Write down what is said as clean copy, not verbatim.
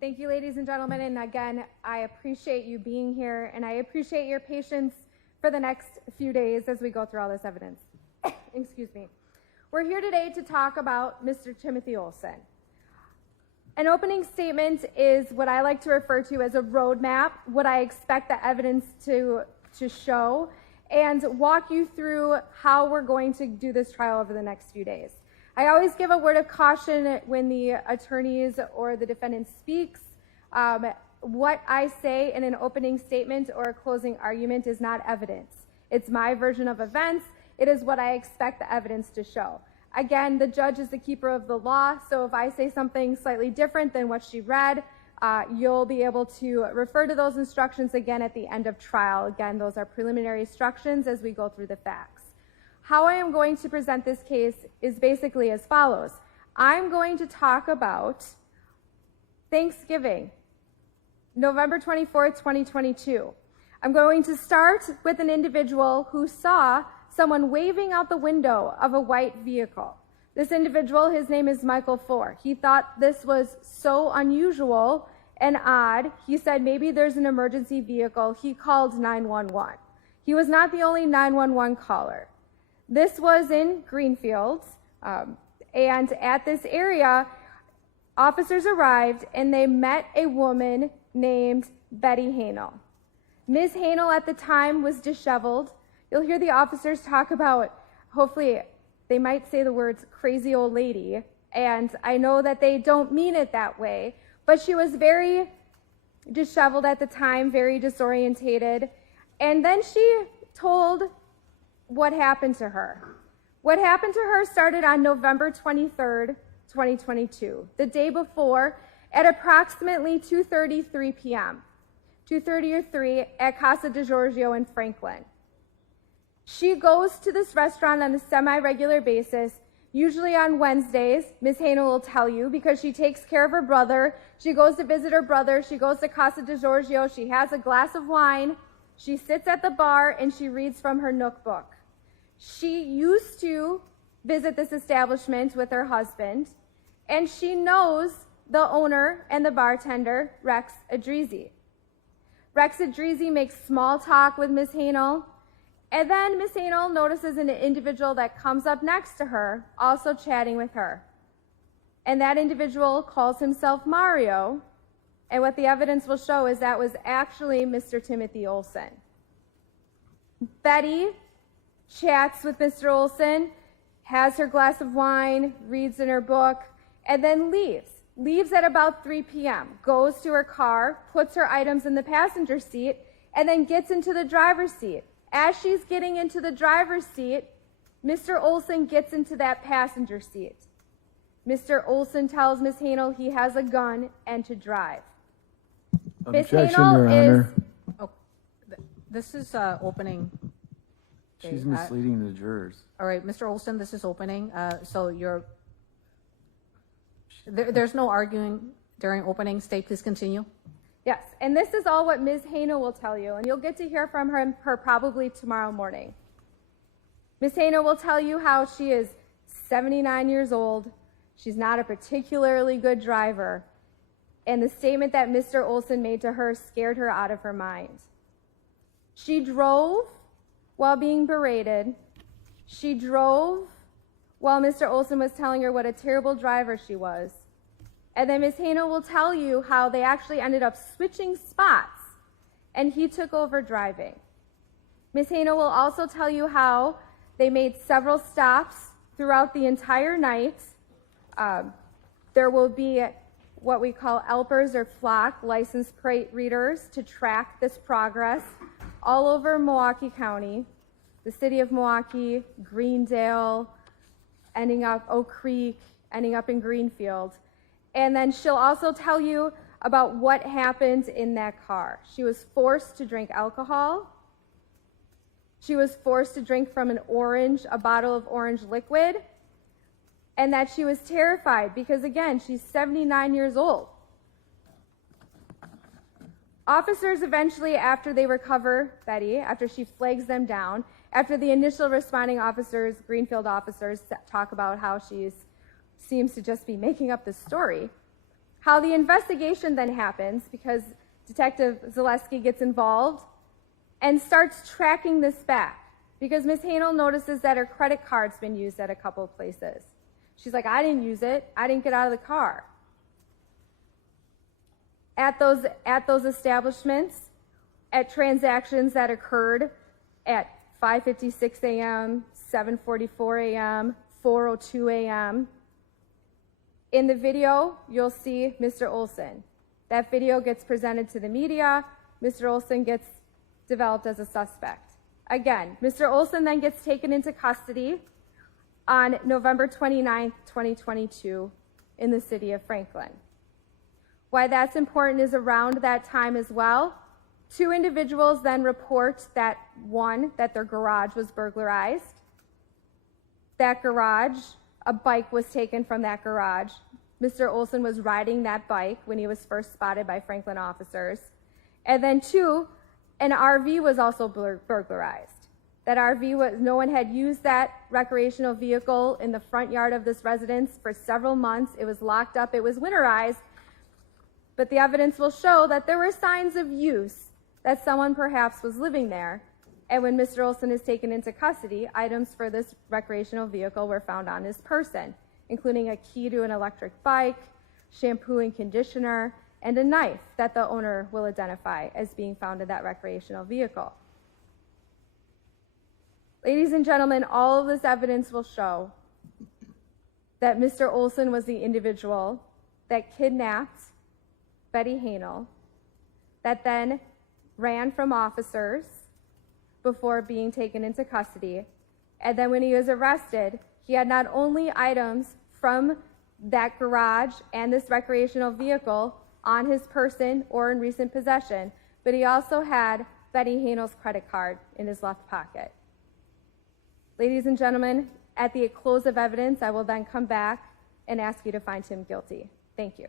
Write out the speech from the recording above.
Thank you, ladies and gentlemen, and again, I appreciate you being here, and I appreciate your patience for the next few days as we go through all this evidence. Excuse me. We're here today to talk about Mr. Timothy Olson. An opening statement is what I like to refer to as a roadmap, what I expect the evidence to show, and walk you through how we're going to do this trial over the next few days. I always give a word of caution when the attorneys or the defendant speaks. What I say in an opening statement or a closing argument is not evidence. It's my version of events. It is what I expect the evidence to show. Again, the judge is the keeper of the law, so if I say something slightly different than what she read, you'll be able to refer to those instructions again at the end of trial. Again, those are preliminary instructions as we go through the facts. How I am going to present this case is basically as follows. I'm going to talk about Thanksgiving, November 24th, 2022. I'm going to start with an individual who saw someone waving out the window of a white vehicle. This individual, his name is Michael Four. He thought this was so unusual and odd. He said maybe there's an emergency vehicle. He called 911. He was not the only 911 caller. This was in Greenfield, and at this area, officers arrived and they met a woman named Betty Hanel. Ms. Hanel at the time was disheveled. You'll hear the officers talk about, hopefully, they might say the words crazy old lady, and I know that they don't mean it that way, but she was very disheveled at the time, very disorientated, and then she told what happened to her. What happened to her started on November 23rd, 2022, the day before, at approximately 2:33 p.m., 2:30 or 3 at Casa de Giorgio in Franklin. She goes to this restaurant on a semi-regular basis, usually on Wednesdays. Ms. Hanel will tell you, because she takes care of her brother. She goes to visit her brother. She goes to Casa de Giorgio. She has a glass of wine. She sits at the bar and she reads from her notebook. She used to visit this establishment with her husband, and she knows the owner and the bartender, Rex Adrizi. Rex Adrizi makes small talk with Ms. Hanel, and then Ms. Hanel notices an individual that comes up next to her, also chatting with her. And that individual calls himself Mario, and what the evidence will show is that was actually Mr. Timothy Olson. Betty chats with Mr. Olson, has her glass of wine, reads in her book, and then leaves at about 3 p.m., goes to her car, puts her items in the passenger seat, and then gets into the driver's seat. As she's getting into the driver's seat, Mr. Olson gets into that passenger seat. Mr. Olson tells Ms. Hanel he has a gun and to drive. Objection, Your Honor. This is opening. Okay, She's misleading the jurors. All right, Mr. Olson, this is opening. So there's no arguing during opening. State, please continue. Yes, and this is all what Ms. Hanel will tell you, and you'll get to hear from her probably tomorrow morning. Ms. Hanel will tell you how she is 79 years old. She's not a particularly good driver, and the statement that Mr. Olson made to her scared her out of her mind. She drove while being berated. She drove while Mr. Olson was telling her what a terrible driver she was. And then Ms. Hanel will tell you how they actually ended up switching spots, and he took over driving. Ms. Hanel will also tell you how they made several stops throughout the entire night. There will be what we call ELPers or flock license plate readers to track this progress all over Milwaukee County, the city of Milwaukee, Greendale, ending up Oak Creek, ending up in Greenfield. And then she'll also tell you about what happened in that car. She was forced to drink alcohol. She was forced to drink from a bottle of orange liquid, and that she was terrified because, again, she's 79 years old. Officers eventually, after they recover Betty, after she flags them down, after the initial responding officers, Greenfield officers, talk about how she seems to just be making up this story, How the investigation then happens, because Detective Zaleski gets involved and starts tracking this back, because Ms. Hanel notices that her credit card's been used at a couple of places. She's like, I didn't use it. I didn't get out of the car. At those establishments, at transactions that occurred at 5:56 a.m., 7:44 a.m., 4:02 a.m., in the video, you'll see Mr. Olson. That video gets presented to the media. Mr. Olson gets developed as a suspect. Again, Mr. Olson then gets taken into custody on November 29th, 2022 in the city of Franklin. Why that's important is around that time as well, 2 individuals then report that, one, that their garage was burglarized. That garage, a bike was taken from that garage. Mr. Olson was riding that bike when he was first spotted by Franklin officers. And then 2, an RV was also burglarized. That RV no one had used that recreational vehicle in the front yard of this residence for several months. It was locked up, it was winterized, but the evidence will show that there were signs of use, that someone perhaps was living there. And when Mr. Olson is taken into custody, items for this recreational vehicle were found on his person, including a key to an electric bike, shampoo and conditioner, and a knife that the owner will identify as being found in that recreational vehicle. Ladies and gentlemen, all of this evidence will show that Mr. Olson was the individual that kidnapped Betty Hanel, that then ran from officers before being taken into custody. And then when he was arrested, he had not only items from that garage and this recreational vehicle on his person or in recent possession, but he also had Betty Hanel's credit card in his left pocket. Ladies and gentlemen, at the close of evidence, I will then come back and ask you to find him guilty. Thank you.